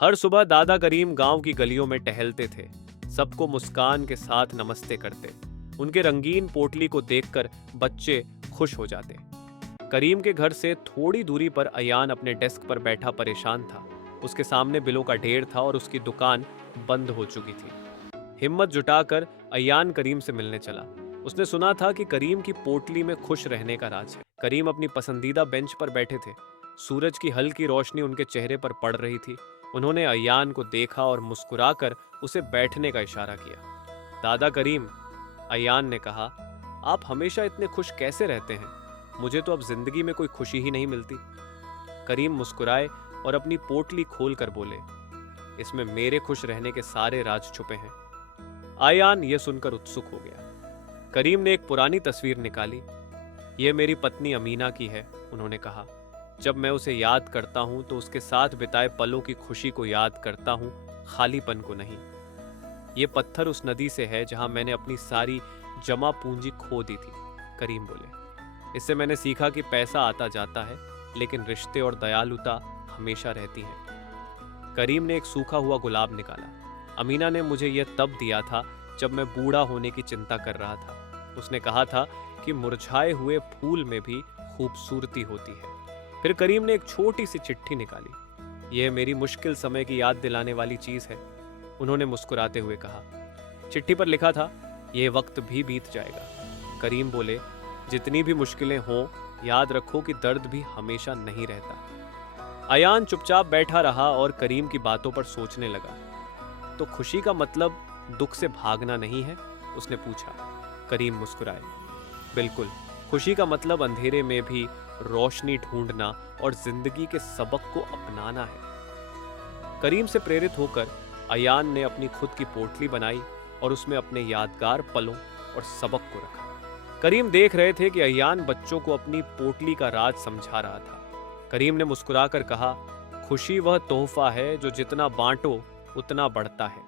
हर सुबह दादा करीम गांव की गलियों में टहलते थे, सबको मुस्कान के साथ नमस्ते करते। उनके रंगीन पोटली को देखकर बच्चे खुश हो जाते। करीम के घर से थोड़ी दूरी पर अयान अपने डेस्क पर बैठा परेशान था। उसके सामने बिलों का ढेर था और उसकी दुकान बंद हो चुकी थी। हिम्मत जुटाकर अयान करीम से मिलने चला। उसने सुना था कि करीम की पोटली में खुश रहने का राज है। करीम अपनी पसंदीदा बेंच पर बैठे थे। सूरज की हल्की रोशनी उनके चेहरे पर पड़ रही थी। उन्होंने अयान को देखा और मुस्कुराकर उसे बैठने का इशारा किया। दादा करीम, अयान ने कहा, आप हमेशा इतने खुश कैसे रहते हैं? मुझे तो अब जिंदगी में कोई खुशी ही नहीं मिलती। करीम मुस्कुराए और अपनी पोटली खोलकर बोले, इसमें मेरे खुश रहने के सारे राज छुपे हैं। अयान यह सुनकर उत्सुक हो गया। करीम ने एक पुरानी तस्वीर निकाली। यह मेरी पत्नी अमीना की है, उन्होंने कहा। जब मैं उसे याद करता हूं तो उसके साथ बिताए पलों की खुशी को याद करता हूं, खालीपन को नहीं। ये पत्थर उस नदी से है जहां मैंने अपनी सारी जमा पूंजी खो दी थी, करीम बोले। इससे मैंने सीखा कि पैसा आता जाता है, लेकिन रिश्ते और दयालुता हमेशा रहती हैं। करीम ने एक सूखा हुआ गुलाब निकाला। अमीना ने मुझे यह तब दिया था जब मैं बूढ़ा होने की चिंता कर रहा था। उसने कहा था कि मुरझाए हुए फूल में भी खूबसूरती होती है। फिर करीम ने एक छोटी सी चिट्ठी निकाली। यह मेरी मुश्किल समय की याद दिलाने वाली चीज है, उन्होंने मुस्कुराते हुए कहा। चिट्ठी पर लिखा था, यह वक्त भी बीत जाएगा। करीम बोले, जितनी भी मुश्किलें हों, याद रखो कि दर्द भी हमेशा नहीं रहता। अयान चुपचाप बैठा रहा और करीम की बातों पर सोचने लगा। तो खुशी का मतलब दुख से भागना नहीं है? उसने पूछा। करीम मुस्कुराए। बिल्कुल, खुशी का मतलब अंधेरे में भी रोशनी ढूंढना और जिंदगी के सबक को अपनाना है। करीम से प्रेरित होकर अयान ने अपनी खुद की पोटली बनाई और उसमें अपने यादगार पलों और सबक को रखा। करीम देख रहे थे कि अयान बच्चों को अपनी पोटली का राज समझा रहा था। करीम ने मुस्कुराकर कहा, खुशी वह तोहफा है जो जितना बांटो उतना बढ़ता है।